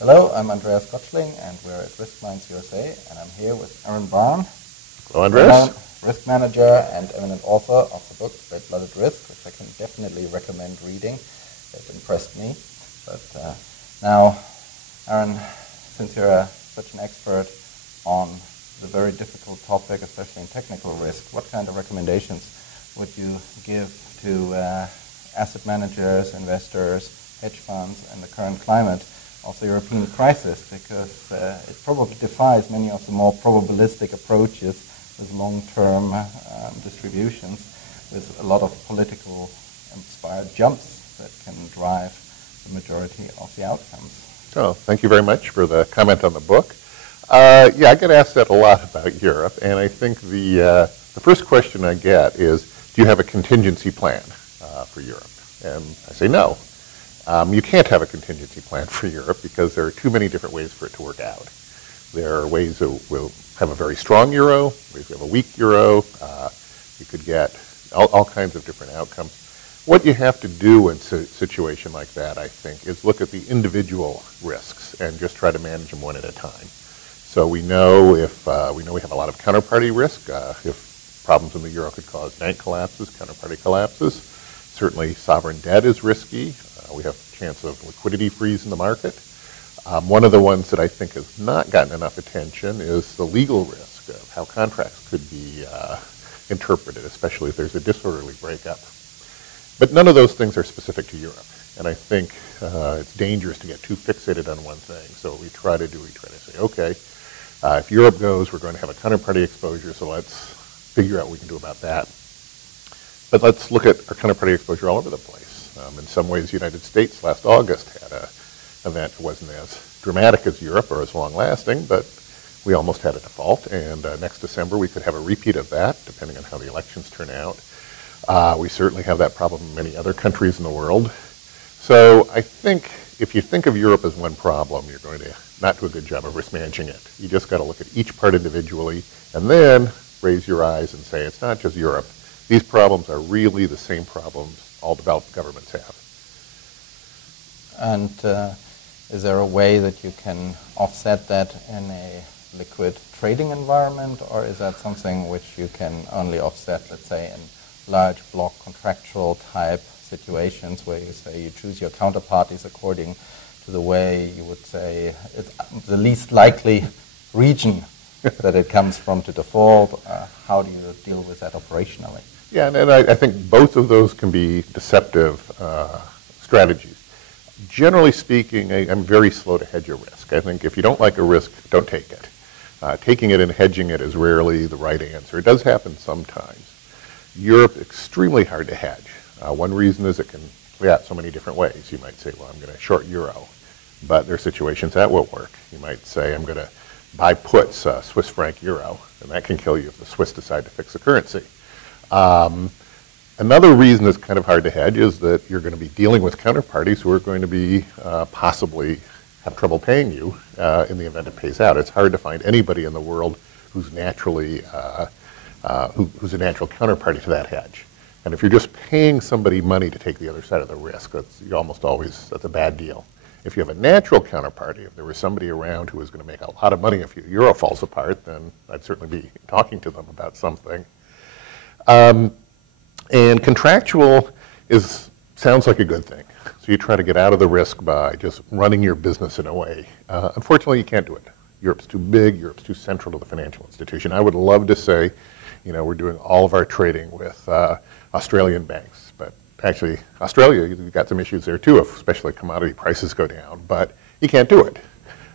Hello, I'm Andreas Gottschling, and we're at Risk Minds USA, and I'm here with Aaron Barn. Hello, Andreas. Risk manager and eminent author of the book Red-Blooded Risk, which I can definitely recommend reading. It impressed me. But now, Aaron, since you're such an expert on the very difficult topic, especially in technical risk, what kind of recommendations would you give to asset managers, investors, hedge funds, and the current climate of the European crisis? Because it probably defies many of the more probabilistic approaches with long-term distributions, with a lot of political inspired jumps that can drive the majority of the outcomes. Oh, thank you very much for the comment on the book. Yeah, I get asked that a lot about Europe, and I think the first question I get is, do you have a contingency plan for Europe? And I say no. You can't have a contingency plan for Europe because there are too many different ways for it to work out. There are ways that will have a very strong euro, ways we have a weak euro. You could get all kinds of different outcomes. What you have to do in a situation like that, I think, is look at the individual risks and just try to manage them one at a time. So we know we have a lot of counterparty risk. If problems in the euro could cause bank collapses, counterparty collapses. Certainly sovereign debt is risky. We have a chance of liquidity freeze in the market. One of the ones that I think has not gotten enough attention is the legal risk of how contracts could be interpreted, especially if there's a disorderly breakup. But none of those things are specific to Europe. And I think it's dangerous to get too fixated on one thing. So what we try to say, okay, if Europe goes, we're going to have a counterparty exposure, so let's figure out what we can do about that. But let's look at our counterparty exposure all over the place. In some ways, the United States last August had an event that wasn't as dramatic as Europe or as long-lasting, but we almost had a default. And next December, we could have a repeat of that, depending on how the elections turn out. We certainly have that problem in many other countries in the world. So I think if you think of Europe as one problem, you're going to not do a good job of risk managing it. You just got to look at each part individually and then raise your eyes and say, it's not just Europe. These problems are really the same problems all developed governments have. And is there a way that you can offset that in a liquid trading environment, or is that something which you can only offset, let's say, in large block contractual type situations where you say you choose your counterparties according to the way you would say it's the least likely region that it comes from to default? How do you deal with that operationally? Yeah, and I think both of those can be deceptive strategies. Generally speaking, I'm very slow to hedge a risk. I think if you don't like a risk, don't take it. Taking it and hedging it is rarely the right answer. It does happen sometimes. Europe, extremely hard to hedge. One reason is it can play out so many different ways. You might say, well, I'm going to short euro, but there are situations that will work. You might say, I'm going to buy puts, Swiss franc euro, and that can kill you if the Swiss decide to fix the currency. Another reason it's kind of hard to hedge is that you're going to be dealing with counterparties who are going to be possibly have trouble paying you in the event it pays out. It's hard to find anybody in the world who's naturally who's a natural counterparty to that hedge. And if you're just paying somebody money to take the other side of the risk, that's a bad deal. If you have a natural counterparty, if there was somebody around who was going to make a lot of money if your euro falls apart, then I'd certainly be talking to them about something. And contractual sounds like a good thing. So you try to get out of the risk by just running your business in a way. Unfortunately, you can't do it. Europe's too big. Europe's too central to the financial institution. I would love to say, we're doing all of our trading with Australian banks. But actually, Australia, you've got some issues there too, especially commodity prices go down. But you can't do it.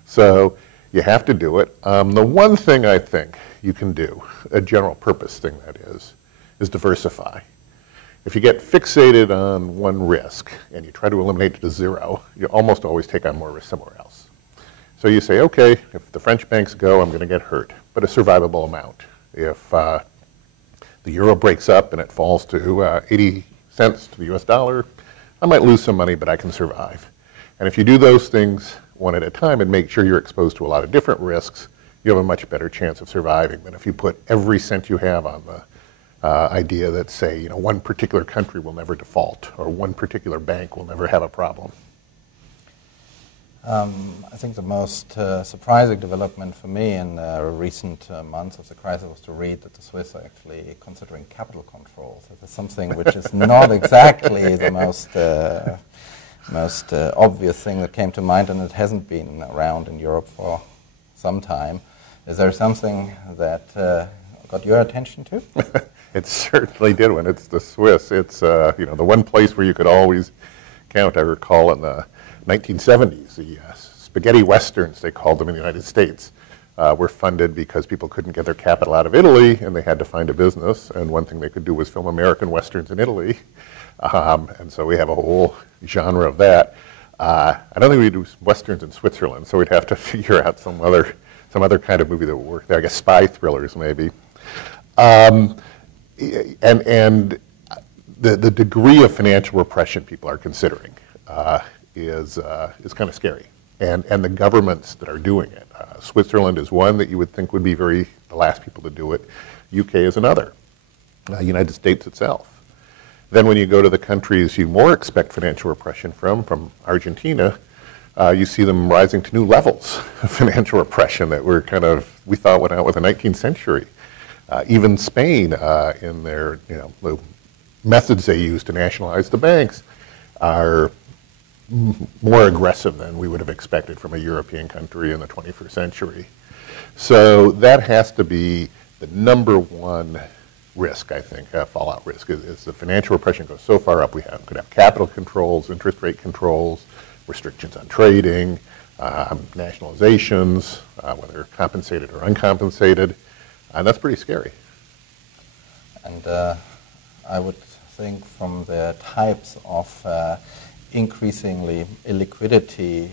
So you have to do it. The one thing I think you can do, a general purpose thing that is diversify. If you get fixated on one risk and you try to eliminate it to zero, you almost always take on more risk somewhere else. So you say, okay, if the French banks go, I'm going to get hurt, but a survivable amount. If the euro breaks up and it falls to 80 cents to the US dollar, I might lose some money, but I can survive. And if you do those things one at a time and make sure you're exposed to a lot of different risks, you have a much better chance of surviving than if you put every cent you have on the idea that, say, one particular country will never default or one particular bank will never have a problem. I think the most surprising development for me in recent months of the crisis was to read that the Swiss are actually considering capital controls. It is something which is not exactly the most obvious thing that came to mind, and it hasn't been around in Europe for some time. Is there something that got your attention too? It certainly did. When it's the Swiss, it's the one place where you could always count. I recall in the 1970s, the spaghetti westerns, they called them in the United States, were funded because people couldn't get their capital out of Italy and they had to find a business, and one thing they could do was film American westerns in Italy. And so we have a whole genre of that. I don't think we do westerns in Switzerland, so we'd have to figure out some other kind of movie that would work there. I guess spy thrillers maybe. And the degree of financial repression people are considering is kind of scary, and the governments that are doing it. Switzerland is one that you would think would be the last people to do it. UK is another. United States itself. Then when you go to the countries you more expect financial repression from Argentina, you see them rising to new levels of financial repression that we thought went out with the 19th century. Even Spain, in their the methods they use to nationalize the banks, are more aggressive than we would have expected from a European country in the 21st century. So that has to be the number one risk, I think, fallout risk, is the financial repression goes so far up. We could have capital controls, interest rate controls, restrictions on trading, nationalizations, whether compensated or uncompensated, and that's pretty scary. And I would think from the types of increasingly illiquidity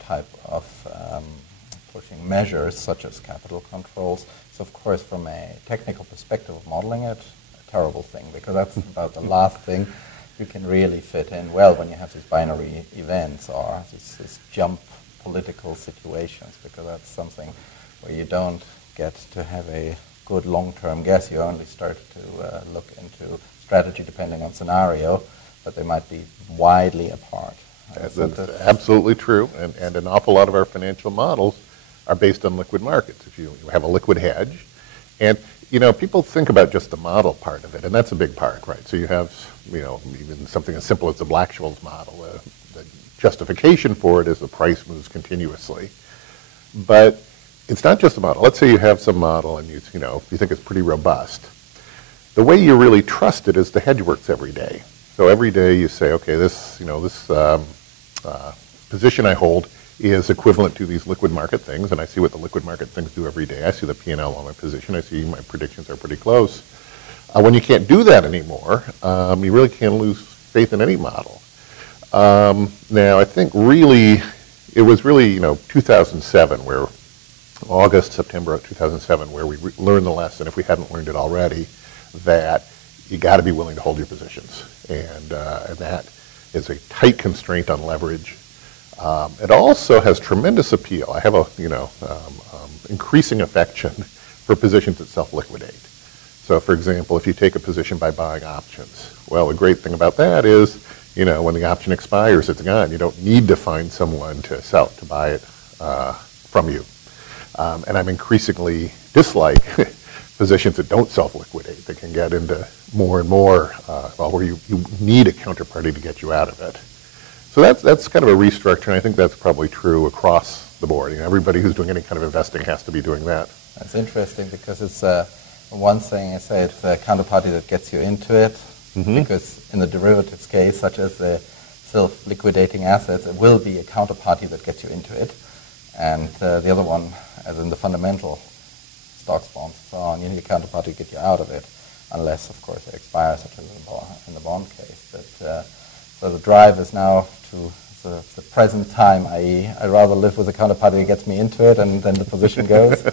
type of pushing measures, such as capital controls, so of course from a technical perspective of modeling it, a terrible thing, because that's about the last thing you can really fit in well when you have these binary events or these jump political situations, because that's something where you don't get to have a good long-term guess. You only start to look into strategy depending on scenario, but they might be widely apart. That's absolutely true, and an awful lot of our financial models are based on liquid markets. If you have a liquid hedge, and people think about just the model part of it, and that's a big part, right? So you have, even something as simple as the Black-Scholes model. The justification for it is the price moves continuously, but it's not just a model. Let's say you have some model and you think it's pretty robust. The way you really trust it is the hedge works every day. So every day you say, okay, this position I hold is equivalent to these liquid market things, and I see what the liquid market things do every day. I see the P&L on my position. I see my predictions are pretty close. When you can't do that anymore, you really can't lose faith in any model. Now, I think it was really 2007 where August, September of 2007, where we learned the lesson, if we hadn't learned it already, that you got to be willing to hold your positions, and that is a tight constraint on leverage. It also has tremendous appeal. I have increasing affection for positions that self-liquidate. So, for example, if you take a position by buying options, well, the great thing about that is, when the option expires, it's gone. You don't need to find someone to buy it from you. And I'm increasingly dislike positions that don't self-liquidate, that can get into more and more, where you need a counterparty to get you out of it. So that's kind of a restructure, and I think that's probably true across the board. Everybody who's doing any kind of investing has to be doing that. That's interesting, because it's one thing, I say, it's a counterparty that gets you into it, because in the derivatives case, such as the self-liquidating assets, it will be a counterparty that gets you into it. And the other one, as in the fundamental stocks, bonds, and so on, you need a counterparty to get you out of it, unless, of course, it expires, such as in the bond case. But so the drive is now to the present time, i.e., I'd rather live with a counterparty that gets me into it, and then the position goes.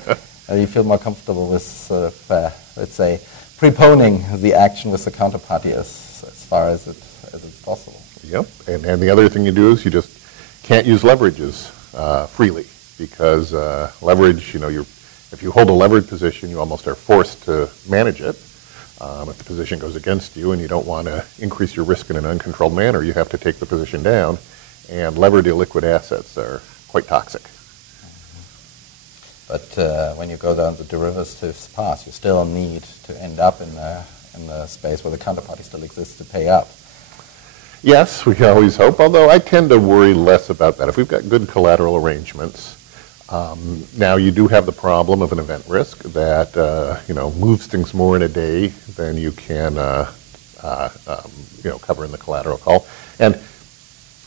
You feel more comfortable with sort of, let's say, preponing the action with the counterparty as far as it's possible. Yep, and the other thing you do is you just can't use leverages freely, because leverage, if you hold a leveraged position, you almost are forced to manage it. If the position goes against you and you don't want to increase your risk in an uncontrolled manner, you have to take the position down. and levered illiquid assets are quite toxic. But when you go down the derivatives path, you still need to end up in the space where the counterparty still exists to pay up. Yes, we can always hope, although I tend to worry less about that. If we've got good collateral arrangements, now you do have the problem of an event risk that moves things more in a day than you can cover in the collateral call. And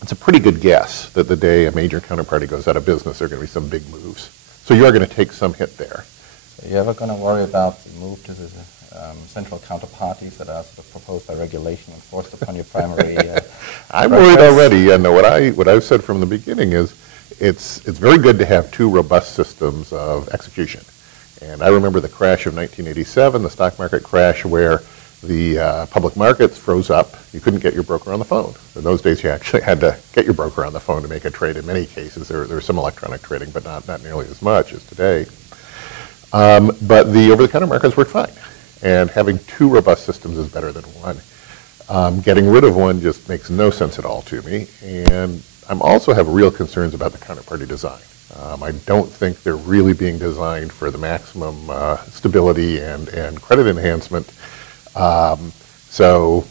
it's a pretty good guess that the day a major counterparty goes out of business, there are going to be some big moves. So you are going to take some hit there. So you're ever going to worry about the move to the central counterparties that are sort of proposed by regulation and forced upon your primary? I'm worried already. Yeah, no. What I've said from the beginning is it's very good to have two robust systems of execution. And I remember the crash of 1987, the stock market crash, where the public markets froze up. You couldn't get your broker on the phone. In those days, you actually had to get your broker on the phone to make a trade. In many cases, there was some electronic trading, but not nearly as much as today. But the over-the-counter markets worked fine. And having two robust systems is better than one. Getting rid of one just makes no sense at all to me. And I also have real concerns about the counterparty design. I don't think they're really being designed for the maximum stability and credit enhancement. So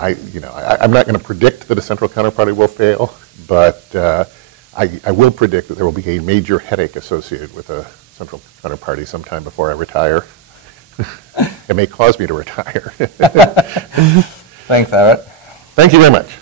I'm not going to predict that a central counterparty will fail, but I will predict that there will be a major headache associated with a central counterparty sometime before I retire. It may cause me to retire. Thanks, Aaron. Thank you very much.